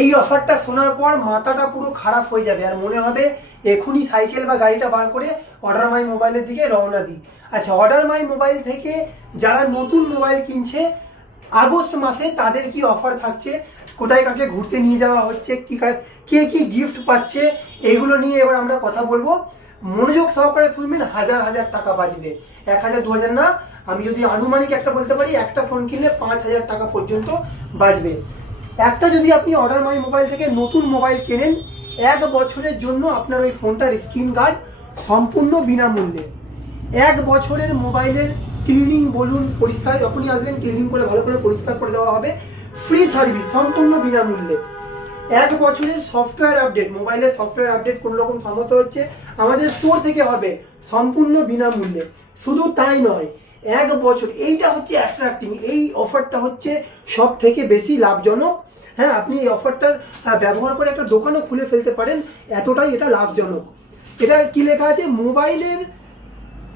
এই অফারটা শোনার পর মাথাটা পুরো খারাপ হয়ে যাবে, আর মনে হবে এখনই সাইকেল বা গাড়িটা বার করে অর্ডার মাই মোবাইলের দিকে রওনা দিই। আচ্ছা, অর্ডার মাই মোবাইল থেকে যারা নতুন মোবাইল কিনছে আগস্ট মাসে তাদের কি অফার থাকছে, কোথায় কাকে ঘুরতে নিয়ে যাওয়া হচ্ছে, কে কি গিফট পাচ্ছে, এগুলো নিয়ে এবার আমরা কথা বলবো। মনোযোগ সহকারে শুনবেন, হাজার হাজার টাকা বাঁচবে। 1000 2000 না, আমি যদি আনুমানিক একটা বলতে পারি, একটা ফোন কিনলে 5000 টাকা পর্যন্ত বাঁচবে। একটা যদি আপনি অর্ডার মাই মোবাইল থেকে নতুন মোবাইল কেনেন, 1 বছরের জন্য আপনার ওই ফোনটার স্ক্রিন গার্ড সম্পূর্ণ বিনামূল্যে। 1 বছরের মোবাইলের ক্লিনিং বলুন, পরিষ্কার যখনই আসবেন ক্লিনিং করে ভালো করে পরিষ্কার করে দেওয়া হবে, ফ্রি সার্ভিস সম্পূর্ণ বিনামূল্যে। 1 বছরের সফটওয়্যার আপডেট, মোবাইলের সফটওয়্যার আপডেট কোনো রকম সমস্যা হচ্ছে আমাদের স্টোর থেকে হবে সম্পূর্ণ বিনামূল্যে। শুধু তাই নয়, 1 বছর, এইটা হচ্ছে অ্যাট্রাক্টিং, এই অফারটা হচ্ছে সব থেকে বেশি লাভজনক। হ্যাঁ, আপনি এই অফারটার ব্যবহার করে একটা দোকানও খুলে ফেলতে পারেন, এতটাই এটা লাভজনক। এটা কি লেখা আছে, মোবাইলের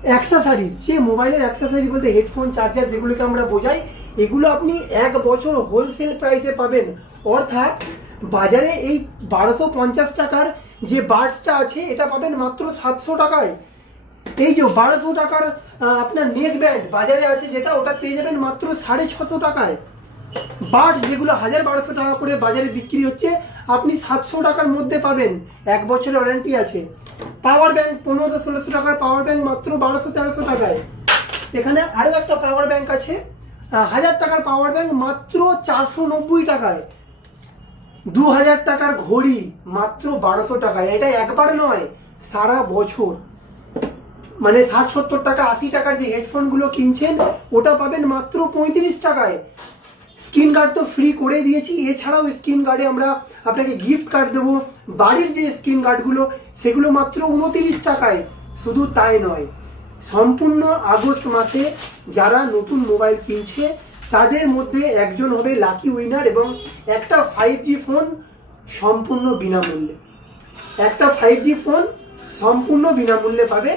অ্যাক্সেসরিজ। যে মোবাইলের অ্যাক্সেসরিজ বলতে হেডফোন, চার্জার যেগুলোকে আমরা বোঝাই, এগুলো আপনি 1 বছর হোলসেল প্রাইসে পাবেন। অর্থাৎ বাজারে এই 1250 টাকার যে বাডসটা আছে এটা পাবেন মাত্র 700 টাকায়। এই যে 1200 টাকার আপনার নেক ব্যান্ড বাজারে আছে যেটা, ওটা পেয়ে যাবেন মাত্র 650 টাকায়। বাড যেগুলো 1200 টাকা করে বাজারে বিক্রি হচ্ছে, আপনি 700 টাকার মধ্যে পাবেন, 1 বছরের ওয়ারেন্টি আছে। পাওয়ার ব্যাংক 1500-1600 টাকার পাওয়ার ব্যাংক মাত্র 1200-1300 টাকায়। এখানে আরও একটা পাওয়ার ব্যাংক আছে, 1000 টাকার পাওয়ার ব্যাংক মাত্র 490 টাকায়। 2000 টাকার ঘড়ি মাত্র 1200 টাকায়। এটা একবার নয়, সারা বছর। মানে 60-70 টাকা 80 টাকার যে হেডফোনগুলো কিনছেন ওটা পাবেন মাত্র 35 টাকায়। স্ক্রিন গার্ড তো ফ্রি করে দিয়েছি, এছাড়াও স্ক্রিন গার্ডে আমরা আপনাকে গিফট কার্ড দেবো। বাড়ির যে স্ক্রিন গার্ডগুলো সেগুলো মাত্র 29 টাকায়। শুধু তাই নয়, সম্পূর্ণ আগস্ট মাসে যারা নতুন মোবাইল কিনছে তাদের মধ্যে একজন হবে লাকি উইনার, এবং একটা 5G ফোন সম্পূর্ণ বিনামূল্যে। একটা 5G ফোন সম্পূর্ণ বিনামূল্যে পাবে।